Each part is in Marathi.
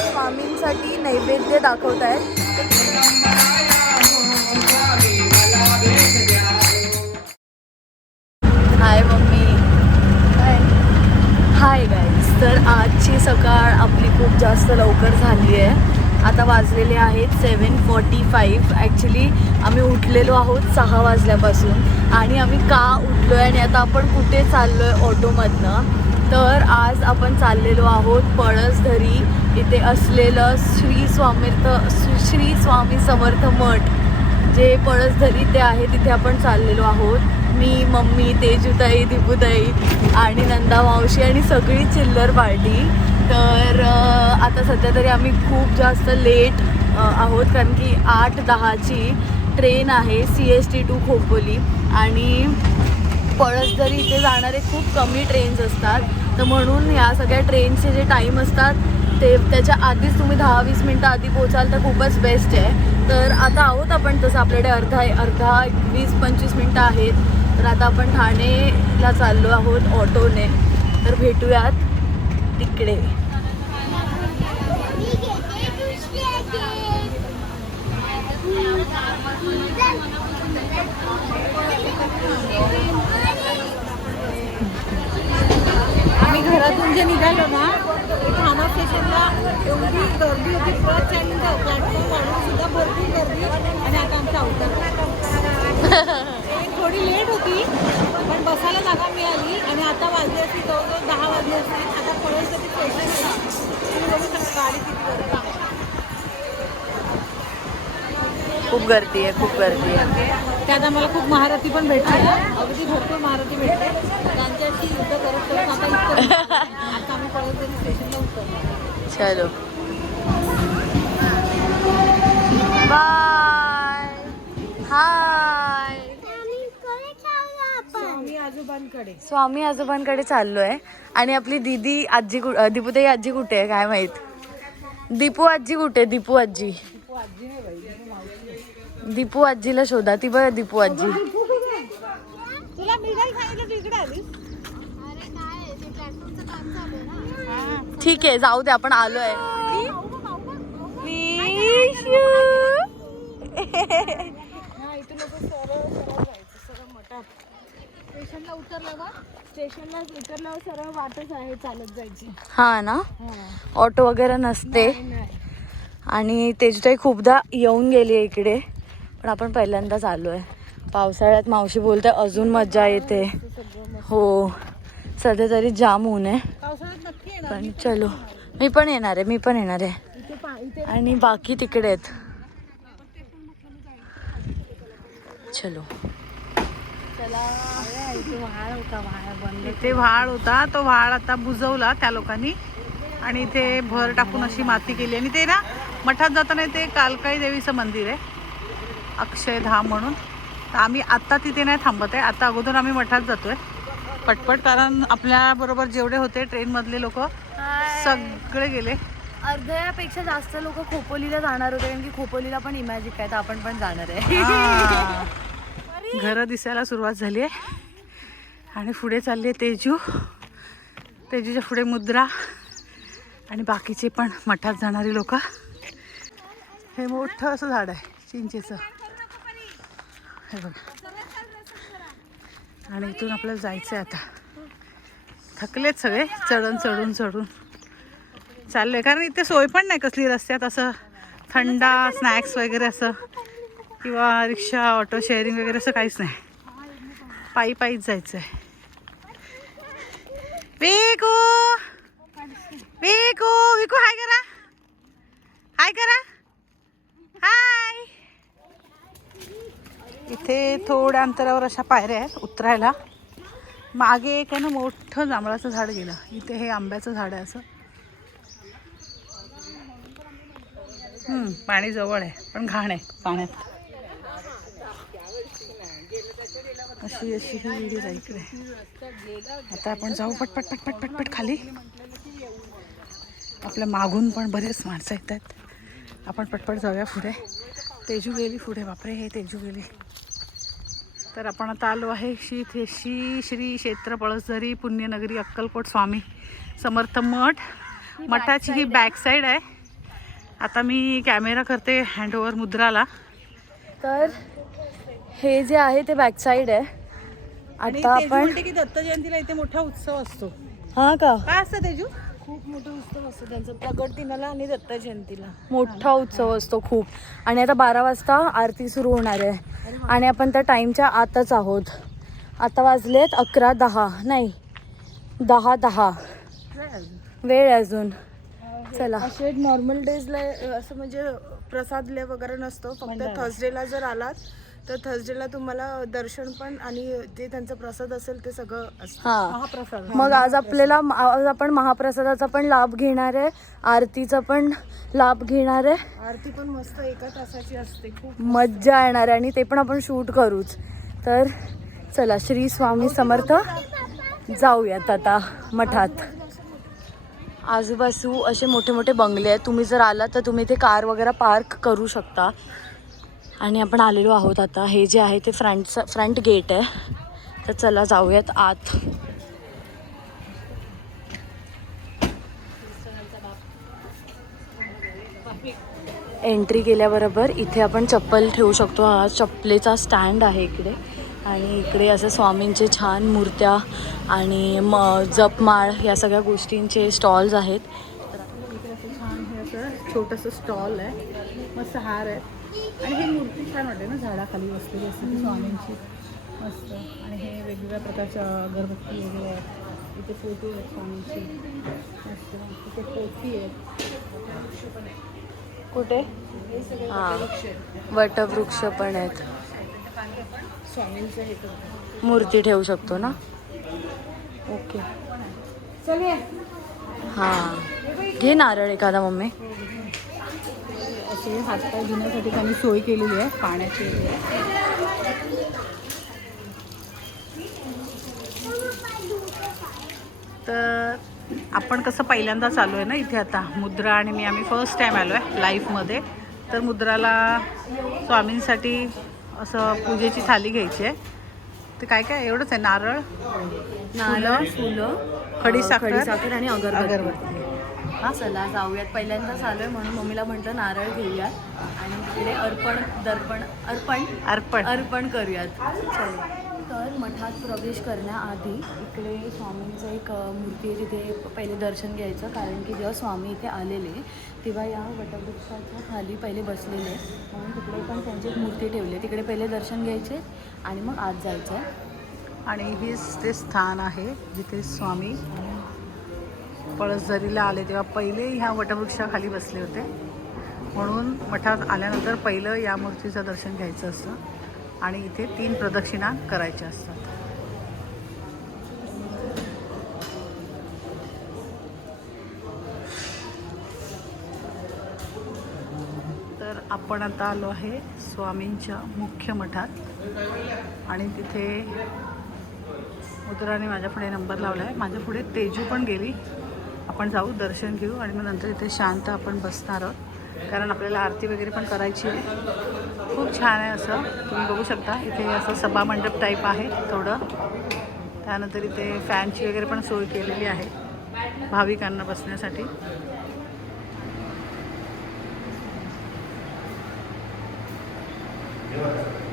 स्वामींसाठी नैवेद्य दाखवत आहेत हाय मम्मी. हाय. हाय गाईज तर आजची सकाळ आपली खूप जास्त लवकर झाली आहे. आता वाजलेले आहेत सेवन फॉर्टी फाईव्ह ॲक्च्युली आम्ही उठलेलो आहोत सहा वाजल्यापासून. आणि आम्ही का उठलो आहे आणि आता आपण कुठे चाललो आहे ऑटोमधनं? तर आज आपण चाललेलो आहोत पळसधरी. इथे असलेलं श्री स्वामीर्थ श्री स्वामी समर्थ मठ. जे पळसधरी ते आहे तिथे आपण चाललेलो आहोत. मी मम्मी तेजूताई दीपूताई आणि नंदा मावशी आणि सगळी चिल्लर पार्टी. तर आता सध्या तरी आम्ही खूप जास्त लेट आहोत कारण की आठ दहाची ट्रेन आहे C S T to Khopoli आणि पळसदरी इथे जाणारे खूप कमी ट्रेन्स असतात. तर म्हणून ह्या सगळ्या ट्रेनचे जे टाईम असतात ते त्याच्या आधीच तुम्ही दहा वीस मिनटं आधी पोचाल तर खूपच बेस्ट आहे. तर आता आहोत आपण तसं आपल्याकडे अर्धा अर्धा वीस पंचवीस मिनटं आहेत. तर आता आपण ठाणेला चाललो आहोत ऑटोने. तर भेटूयात तिकडे. आम्ही घरातून जे निघालो ना ठाणा स्टेशनला एवढी गर्दी होती प्रचंड प्लॅटफॉर्म वाढून सुद्धा भरपूर गर्दी आणि आता आमचा अवतार थोडी लेट होती पण बसायला जागा मिळाली आणि आता वाजले असते जवळजवळ दहा वाजले असते आता पळत तरी स्टेशनला तुम्ही बघू शकता गाडी किती गर्दी आहे. खूप गर्दी आहे खूप गर्दी आहे. त्यात आम्हाला खूप महारथी पण भेटली अगदी भरपूर महारथी भेटले त्यांच्याशी युद्ध करत करत आता आता आम्ही स्टेशनला चलो. बाय हाय स्वामी आजोबांकडे. स्वामी आजोबांकडे चाललो आहे आणि आपली दीदी आजी कु अ, दीपूताई आजी कुठे आहे? काय माहीत? दीपू आजी कुठे? आहे? दीपू आजी दीपू आजीला शोधा ती बघ दीपू आजी. तुला सांगितलं आली ठीक आहे जाऊ दे आपण आलोय. हा स्टेशनला स्टेशनला सरळ वाटच आहे चालत जायची. हा ना? ऑटो वगैरे नसते. आणि तेजताई खूपदा येऊन गेली आहे इकडे. पण आपण पहिल्यांदाच आलो आहे पावसाळ्यात मावशी बोलते अजून मजा येते. हो. सध्या तरी जाम ऊन आहे. पण चलो. मी पण येणार आहे मी पण येणार आहे. आणि बाकी तिकडे आहेत. चलो. इथे व्हाळ होता तो व्हाळ आता बुजवला त्या लोकांनी. आणि इथे भर टाकून अशी माती केली. आणि ते ना मठात जाताना ते कालकाई देवीचं मंदिर आहे. अक्षयधाम म्हणून. तर आम्ही आत्ता तिथे नाही थांबत आहे. आता अगोदर आम्ही मठात जातोय. पटपट कारण आपल्या बरोबर जेवढे होते ट्रेनमधले लोक सगळे गेले. अर्ध्यापेक्षा जास्त लोक खोपोलीला जाणार होते कारण की खोपोलीला पण इमॅजिक आहे तर आपण पण जाणार आहे. घरं दिसायला सुरुवात झाली आहे. आणि पुढे चालली आहे तेजू. तेजूच्या पुढे मुद्रा. आणि बाकीचे पण मठात जाणारी लोक. हे मोठं असं झाड आहे चिंचेचं. हे बघा. आणि इथून आपल्याला जायचं आहे आता. थकलेत सगळे चढून चढून चढून. चाललंय. कारण इथे सोय पण नाही कसली रस्त्यात असं थंडा स्नॅक्स वगैरे असं. किंवा रिक्षा ऑटो शेअरिंग वगैरे असं काहीच नाही. पायी पायीच जायचं आहे विकू विकू! विकू हाय करा. हाय करा हाय इथे थोड्या अंतरावर अशा पायऱ्या आहेत उतरायला. मागे एक आहे ना मोठं जांभळाचं झाड गेलं. इथे हे आंब्याचं झाड आहे असं. पाणी जवळ आहे पण घाण आहे पाण्यात. अशी अशी ही विहीर आहे इकडे. आता आपण जाऊ पटपट पटपट पटपट खाली. आपल्या मागून पण बरेच माणसं येत आहेत आपण पटपट जाऊया पुढे. तेजू गेली पुढे बापरे हे तेजू गेली. तर आपण आता आलो आहे श्री थे श्री श्री क्षेत्र पळसझरी पुण्यनगरी अक्कलकोट स्वामी समर्थ मठ. मठाची ही बॅक साईड आहे. आता मी कॅमेरा करते हँडओव्हर मुद्राला. तर हे जे आहे ते बॅक साईड आहे. आणि आता आपण म्हणते की दत्त जयंतीला इथे मोठा उत्सव असतो. हा का? काय असतं तेजू? खूप मोठा उत्सव असतो त्यांचा. प्रगट दिनाला आणि दत्त जयंतीला. मोठा उत्सव असतो खूप. आणि आता बारा वाजता आरती सुरू होणार आहे. आणि आपण त्या टाईमच्या आतच आहोत. आता वाजलेत अकरा दहा. नाही दहा दहा. वेळ. अजून. चला. असे नॉर्मल डेजला असं म्हणजे प्रसादले वगैरे नसतो. फक्त थर्सडेला जर आलात तर थर्सडेला तुम्हाला दर्शन पण आणि जे त्यांचा प्रसाद असेल ते सगळं असतं. महाप्रसाद. मग आज आपल्याला आज आपण महाप्रसादाचा पण लाभ घेणार आहे. आरतीचा पण लाभ घेणार आहे. आरती पण मस्त एका तासाची असते. खूप मज्जा येणार आहे आणि ते पण आपण शूट करूच. तर चला श्री स्वामी समर्थ जाऊयात आता मठात. आजूबाजू असे मोठे मोठे बंगले आहेत. तुम्ही जर आलात तर तुम्ही इथे कार वगैरे पार्क करू शकता. आणि आपण आलेलो आहोत आता. हे जे आहे ते फ्रंटचं फ्रंट गेट आहे. तर चला जाऊयात आत. एंट्री केल्याबरोबर इथे आपण चप्पल ठेवू शकतो. हा चप्पलेचा स्टँड आहे इकडे. आणि इकडे असं स्वामींचे छान मूर्त्या आणि म जपमाळ या सगळ्या गोष्टींचे स्टॉल्स आहेत. इकडे असं छान हे असं छोटंसं स्टॉल आहे. मस्त हार आहे आणि ही मूर्ती छान वाटते ना झाडाखाली बसलेली असते स्वामींची. मस्त. आणि हे वेगवेगळ्या प्रकारच्या अगरबत्ती वगैरे आहेत. इथे फोटो आहेत स्वामींची. मस्त. इथे पोती आहेत. कुठे? हां वटवृक्ष पण आहेत. तर मूर्ती ठेवू शकतो ना? ओके. हां. घे नारळ एखादा मम्मी. असे हातपाय धुण्यासाठी त्यांनी सोय केलेली आहे पाण्याची. तर आपण कसं पहिल्यांदाच आलो आहे ना इथे आता? मुद्रा आणि मी आम्ही फर्स्ट टाईम आलो आहे लाईफमध्ये तर मुद्राला स्वामींसाठी असं पूजेची थाली घ्यायची आहे. ते काय काय? एवढंच आहे. नारळ नारळ फुलं खडीसाखर, खडीसाखर आणि अगरबत्ती. अगरबत्ती. हा चला जाऊयात. पहिल्यांदाच आलोय म्हणून मम्मीला म्हटलं नारळ घेऊयात. आणि तिकडे अर्पण दर्पण अर्पण? अर्पण. अर्पण करूयात. चला. तर मठात प्रवेश करण्याआधी इकडे स्वामींचं एक मूर्ती आहे तिथे पहिले दर्शन घ्यायचं. कारण की जेव्हा स्वामी इथे आलेले तेव्हा या वटवृक्षाच्या खाली पहिले बसलेले. म्हणून तिकडे पण त्यांची एक मूर्ती ठेवली आहे. तिकडे पहिले दर्शन घ्यायचे आणि मग आत जायचं. आहे आणि हेच ते स्थान आहे जिथे स्वामी पळसझरीला आले. तेव्हा पहिले ह्या वटवृक्षाखाली बसले होते. म्हणून मठात आल्यानंतर पहिलं या मूर्तीचं दर्शन घ्यायचं असतं. आणि इथे तीन प्रदक्षिणा करायच्या असतात. तर आपण आता आलो आहे स्वामींच्या मुख्य मठात. आणि तिथे मुद्राने माझ्या पुढे नंबर लावला आहे. माझ्या पुढे तेजू पण गेली. आपण जाऊ दर्शन घेऊ आणि मग नंतर इथे शांत आपण बसणार आहोत. कारण आपल्याला आरती वगैरे पण करायची आहे. खूप छान आहे असं. तुम्ही बघू शकता इथे असं सभामंडप टाईप आहे थोडं. त्यानंतर इथे फॅनची वगैरे पण सोय केलेली आहे भाविकांना बसण्यासाठी. स्वामी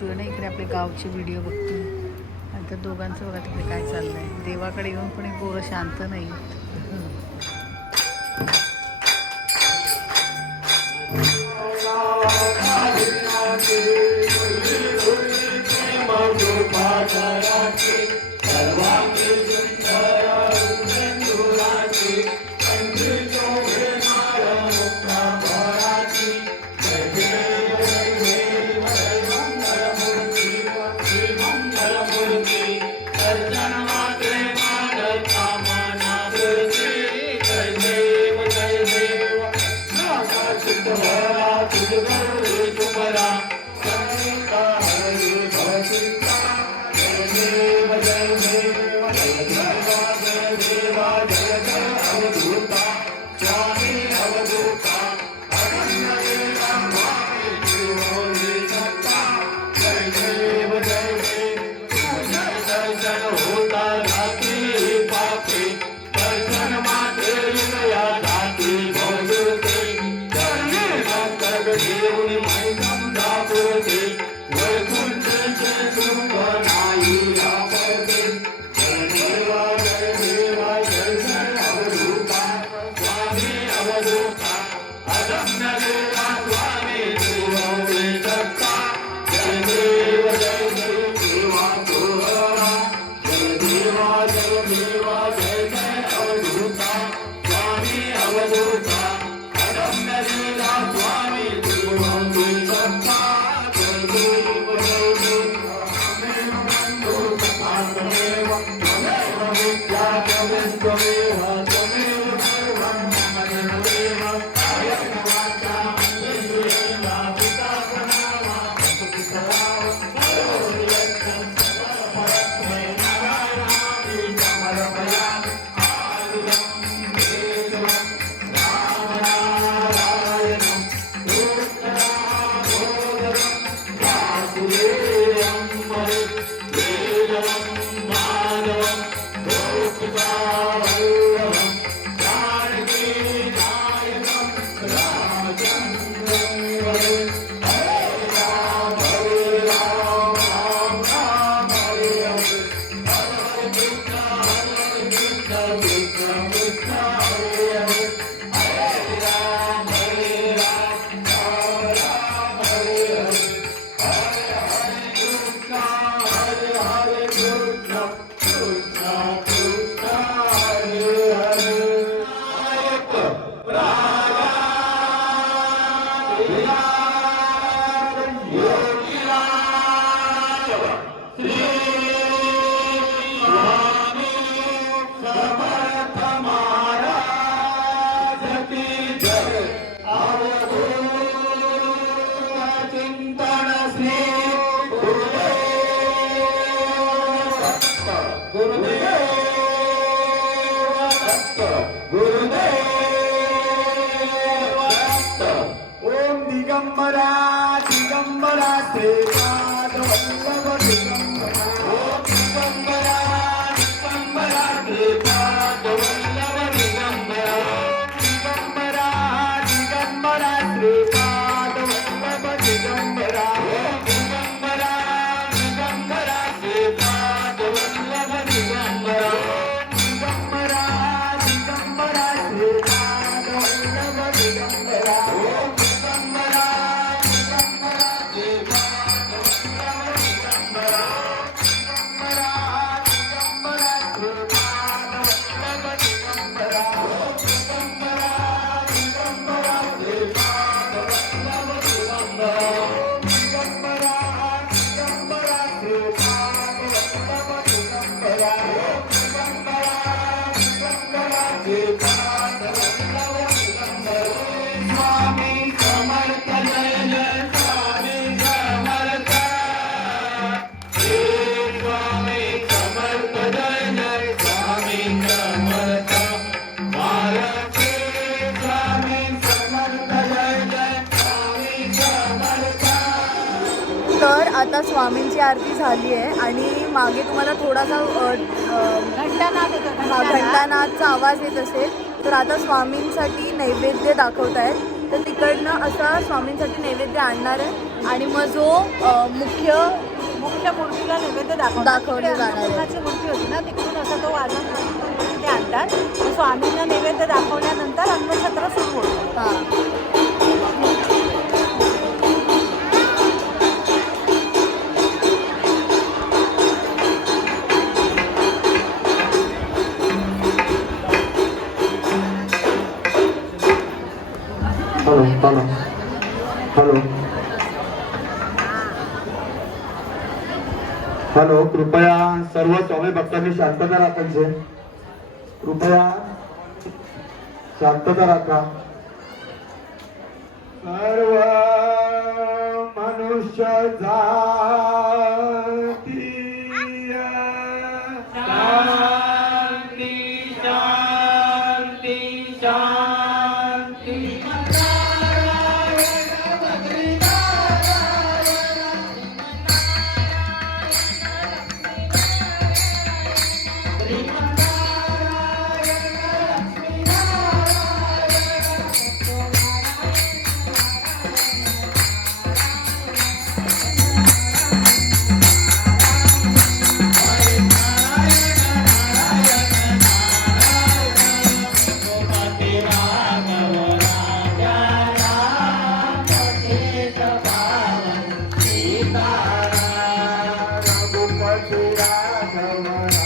शिवाय ना इकडे आपले गावचे व्हिडिओ बघतो. त्या दोघांचं बघा तिकडे काय चाललं आहे देवाकडे येऊन पण गोर शांत नाही. করো आता स्वामींची आरती झाली आहे आणि मागे तुम्हाला थोडासा घंटानाद होतो हा घंटानादचा आवाज येत असेल. तर आता स्वामींसाठी नैवेद्य दाखवत आहेत. तर तिकडनं असा स्वामींसाठी नैवेद्य आणणार आहे. आणि मग जो मुख्य मुख्य मूर्तीला नैवेद्य दाखवतात दाखवली जाणार मूर्ती होती ना तिकडून असा तो वाजवून ते आणतात. स्वामींना नैवेद्य दाखवल्यानंतर अन्नछत्र सुरू होतं. हां. हॅलो हॅलो हॅलो कृपया सर्व स्वामी भक्तांनी शांतता राखायचे कृपया शांतता राखा. सर्व जातीय પશુ રાઘવ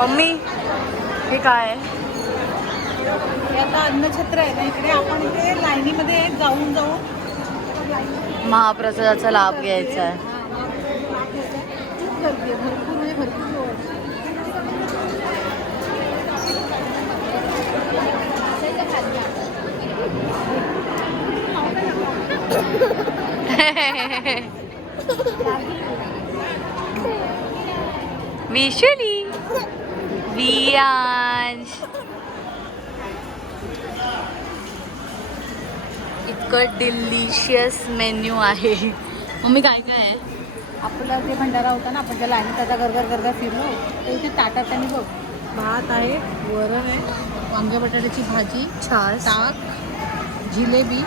मम्मी हे काय हे आता अन्नछत्र आहे ना इकडे आपण इथे लाईनीमध्ये जाऊन जाऊन महाप्रसादाचा लाभ घ्यायचा आहे. खूप गर्दी आहे भरपूर म्हणजे भरपूर लोक आहेत. विशुली वियांश इतकं डिलिशियस मेन्यू आहे. मम्मी काय काय आहे? आपला जे भंडारा होता ना आपण ज्या लाईनीत त्याचा गरगर गरगर फिरलो तर इथे ताटात त्यांनी बघ भात आहे वरण आहे वांग्या बटाट्याची भाजी छास. ताक जिलेबी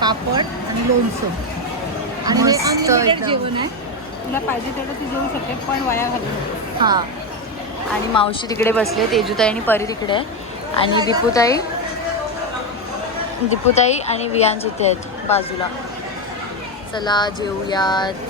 पापड आणि लोणचं. आणि हे अनलिमिटेड. जेवण आहे. तुला पाहिजे तेवढं तू जेवू शकते पण वाया घालू हां. आणि मावशी तिकडे बसले तेजूताई आणि परी तिकडे. आहे आणि दीपूताई दीपूताई आणि वियांज इथे आहेत बाजूला. चला जेवूयात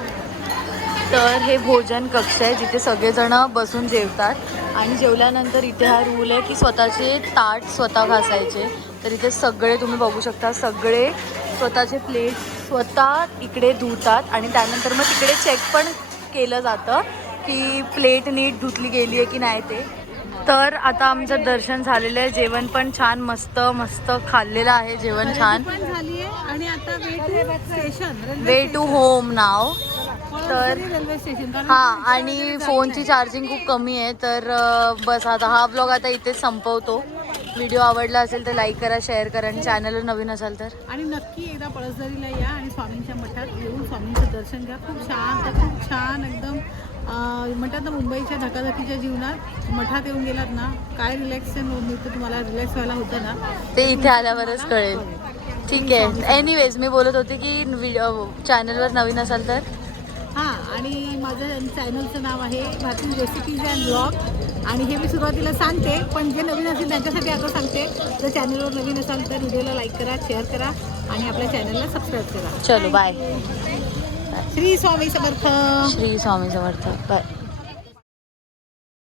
तर हे भोजन कक्ष आहे जिथे सगळेजणं बसून जेवतात. आणि जेवल्यानंतर इथे हा रूल आहे की स्वतःचे ताट स्वतः घासायचे. तर इथे सगळे तुम्ही बघू शकता सगळे स्वतःचे प्लेट स्वतः इकडे धुतात आणि त्यानंतर मग तिकडे चेक पण केलं जातं. की प्लेट नीट धुतली गेली आहे की नाही ते. तर आता आमचं दर्शन झालेलं आहे. जेवण पण छान मस्त मस्त खाल्लेलं आहे जेवण छान. आणि आता way to station way to home नाव तर हां आणि फोनची चार्जिंग खूप कमी आहे. तर बस आता हा ब्लॉग आता इथेच संपवतो. व्हिडिओ आवडला असेल तर लाईक करा शेअर करा आणि चॅनलवर नवीन असाल तर. आणि नक्की एकदा पळसदरीला या आणि स्वामींच्या मठात येऊन स्वामींचं दर्शन घ्या. खूप शांत खूप छान एकदम म्हणतात ना मुंबईच्या धकाधकीच्या जीवनात मठात येऊन गेलात ना काय रिलॅक्सेशन मिळतं तुम्हाला रिलॅक्स व्हायला होतं ना. ते इथे आल्यावरच कळेल. ठीक आहे. एनिवेज मी बोलत होते की व्हिडिओ चॅनलवर नवीन असाल तर. हां आणि आणि माझं चॅनलचं नाव आहे भारतीय रेसिपीज अँड ब्लॉग आणि हे मी सुरुवातीला सांगते पण जे नवीन असतील त्यांच्यासाठी आता सांगते. जर चॅनलवर नवीन असाल तर व्हिडिओला लाईक करा शेअर करा आणि आपल्या चॅनलला सबस्क्राईब करा. चलो बाय श्री स्वामी समर्थ. श्री स्वामी समर्थ. बाय